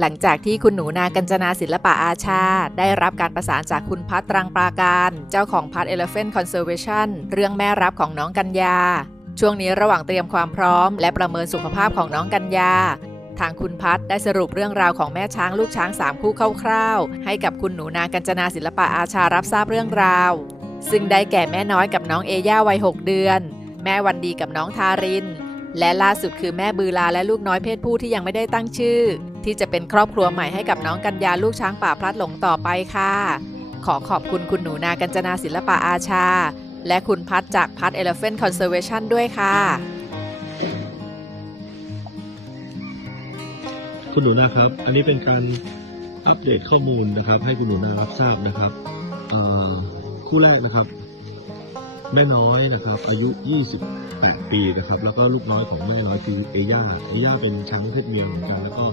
หลังจากที่คุณหนูนากัญจนาศิลปะอาชา ได้รับการประสานจากคุณพัทตรังปราการ เจ้าของพัท Elephant Conservation เรื่องแม่รับของน้องกัญญา ช่วงนี้ระหว่างเตรียมความพร้อม และประเมินสุขภาพของน้องกัญญา ทางคุณพัทได้สรุปเรื่องราวของแม่ช้างลูกช้าง3คู่คร่าวๆ ให้กับคุณหนูนากัญจนาศิลปะอาชารับทราบเรื่องราว ซึ่งได้แก่แม่น้อยกับน้องเอย่าวัย6เดือน แม่วันดีกับน้องทาริน และล่าสุดคือแม่บือลาและลูกน้อยเพศผู้ที่ยังไม่ได้ตั้งชื่อ ที่จะเป็นครอบครัวใหม่ให้กับน้องกัญญาลูกช้างป่าพลัดหลงต่อไปค่ะ ขอขอบคุณคุณหนูนากัญจนาศิลปะอาชา และคุณพัดจากพัด Elephant Conservation ด้วยค่ะ คุณหนูนาครับ อันนี้เป็นการอัปเดตข้อมูลนะครับ ให้คุณหนูนารับทราบนะครับคู่แรกนะครับ แม่น้อยนะครับ อายุ 28 ปีนะครับ แล้วก็ลูกน้อยของแม่น้อยคือเอย่าเอย่าเป็นช้างเพศเมียเหมือนกัน แล้วก็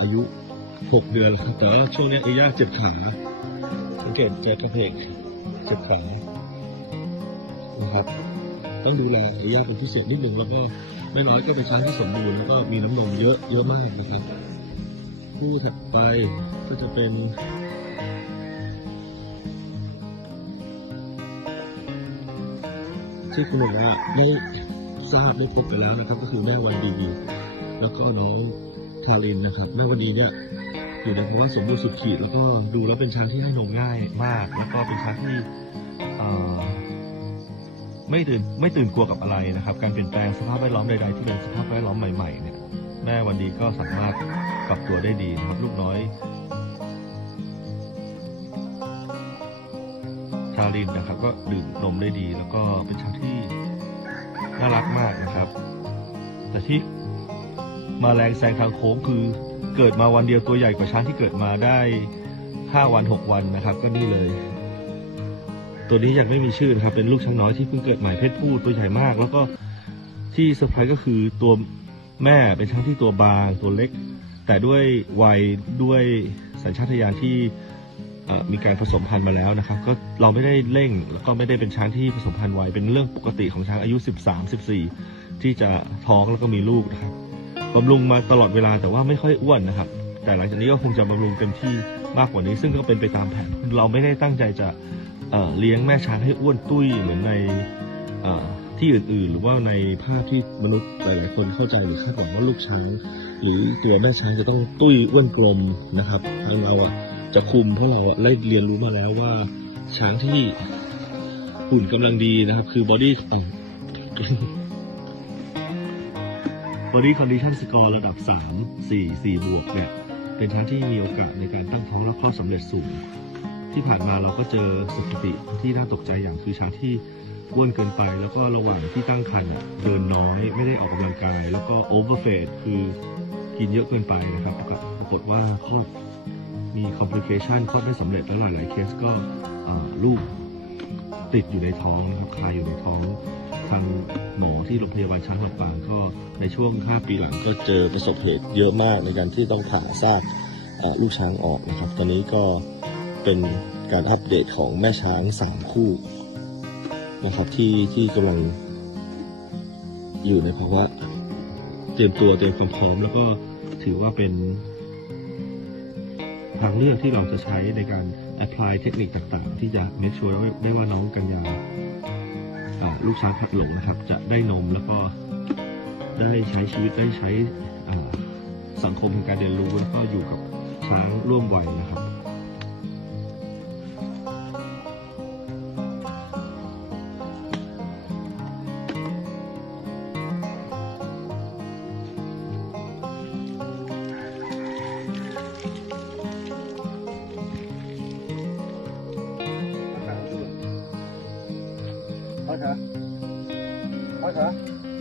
อายุ 6 เดือนแล้วครับแต่ว่าช่วงนี้เอย่าเจ็บขาสังเกตเจอกระเพกเจ็บขานะครับต้องดูแลเอย่าเป็นพิเศษนิดนึงแล้วก็แม่น้อยก็เป็นช้างที่สมบูรณ์แล้วก็มีน้ำนมเยอะเยอะมากนะครับ คู่ถัดไปก็จะเป็น ที่คุณบอได้ทราบได้พบกันแล้วนะครับ ก็คือแม่วันดี แล้วก็น้องทารินนะครับ แม่วันดีเนี่ยอยู่ในภาวะสมบูรณ์สุดขีด แล้วก็ดูแล้วเป็นช้างที่ให้นมง่ายมาก แล้วก็เป็นช้างที่ไม่ตื่นไม่ตื่นกลัวกับอะไรนะครับ การเปลี่ยนแปลงสภาพแวดล้อมใดๆที่เป็นสภาพแวดล้อมใหม่ๆเนี่ยแม่วันดีก็สามารถปรับตัวได้ดีนะครับลูกน้อย ชาลินนะครับ ก็ดื่มนมได้ดี แล้วก็เป็นช้างที่น่ารักมากนะครับ แต่ที่มาแรงแซงทางโค้งคือเกิดมาวันเดียวตัวใหญ่กว่าช้างที่เกิดมาได้ห้าวันหกวันนะครับ ก็นี่เลย ตัวนี้ยังไม่มีชื่อนะครับ เป็นลูกช้างน้อยที่เพิ่งเกิดใหม่เพศผู้ตัวใหญ่มาก แล้วก็ที่เซอร์ไพรส์ก็คือตัวแม่เป็นช้างที่ตัวบางตัวเล็ก แต่ด้วยวัยด้วยสัญชาตญาณที่ มีการผสมพันธุ์มาแล้วนะครับ ก็เราไม่ได้เร่งแล้วก็ไม่ได้เป็นช้างที่ผสมพันธุ์ไวเป็นเรื่องปกติของช้างอายุ 13 14 ที่จะท้องแล้วก็มีลูกนะครับบำรุงมาตลอดเวลาแต่ว่าไม่ค่อยอ้วนนะครับ แต่หลังจากนี้ก็คงจะบำรุงเต็มที่มากกว่านี้ ซึ่งก็เป็นไปตามแผนเราไม่ได้ตั้งใจจะเเลี้ยงแม่ช้างให้อ้วนตุ้ยเหมือนในที่อื่นๆ หรือว่าในภาพที่มนุษย์หลายๆคนเข้าใจหรือคาดหวังว่าลูกช้าง หรือตัวแม่ช้างจะต้องตุ้ยอ้วนกลมนะครับทางเราอะ จะคุมเพราะเราได้เรียนรู้มาแล้วว่า ช้างที่หุ่นกำลังดีนะครับ คือบอดี้บอดี้คอนดิชันสกอร์ระดับ 3 4 4 บวกเนี่ยเป็นช้างที่มีโอกาสในการตั้งท้องและคลอดสำเร็จสูง ที่ผ่านมาเราก็เจอสถิติที่น่าตกใจอย่างคือช้างที่อ้วนเกินไปแล้วก็ระหว่างที่ตั้งครรภ์เดินน้อยไม่ได้ออกกำลังกาย แล้วก็โอเวอร์เฟดคือกินเยอะเกินไปนะครับปรากฏปรากฏว่าคลอด มีคอมพลิเคชันคลอดไม่สำเร็จแล้วหลาย ๆ เคสก็ลูกติดอยู่ในท้องนะครับคายอยู่ในท้องทางหมอที่โรงพยาบาลช้างลำปางก็ในช่วง 5 ปีหลังก็เจอประสบเหตุเยอะมากในการที่ต้องผ่าซากลูกช้างออกนะครับ ตอนนี้ก็เป็นการอัปเดตของแม่ช้าง 3 คู่นะครับที่ที่กำลังอยู่ในภาวะเตรียมตัวเตรียมความพร้อม แล้วก็ถือว่าเป็น ทางเลือกที่เราจะใช้ในการ apply เทคนิคต่างๆ ที่จะ make sure ได้ว่าน้องกัญญาลูกช้างพัดหลงนะครับ จะได้นมแล้วก็ได้ใช้ชีวิตได้ใช้สังคมในการเรียนรู้แล้วก็อยู่กับช้างร่วมวัยนะครับ 开始啦。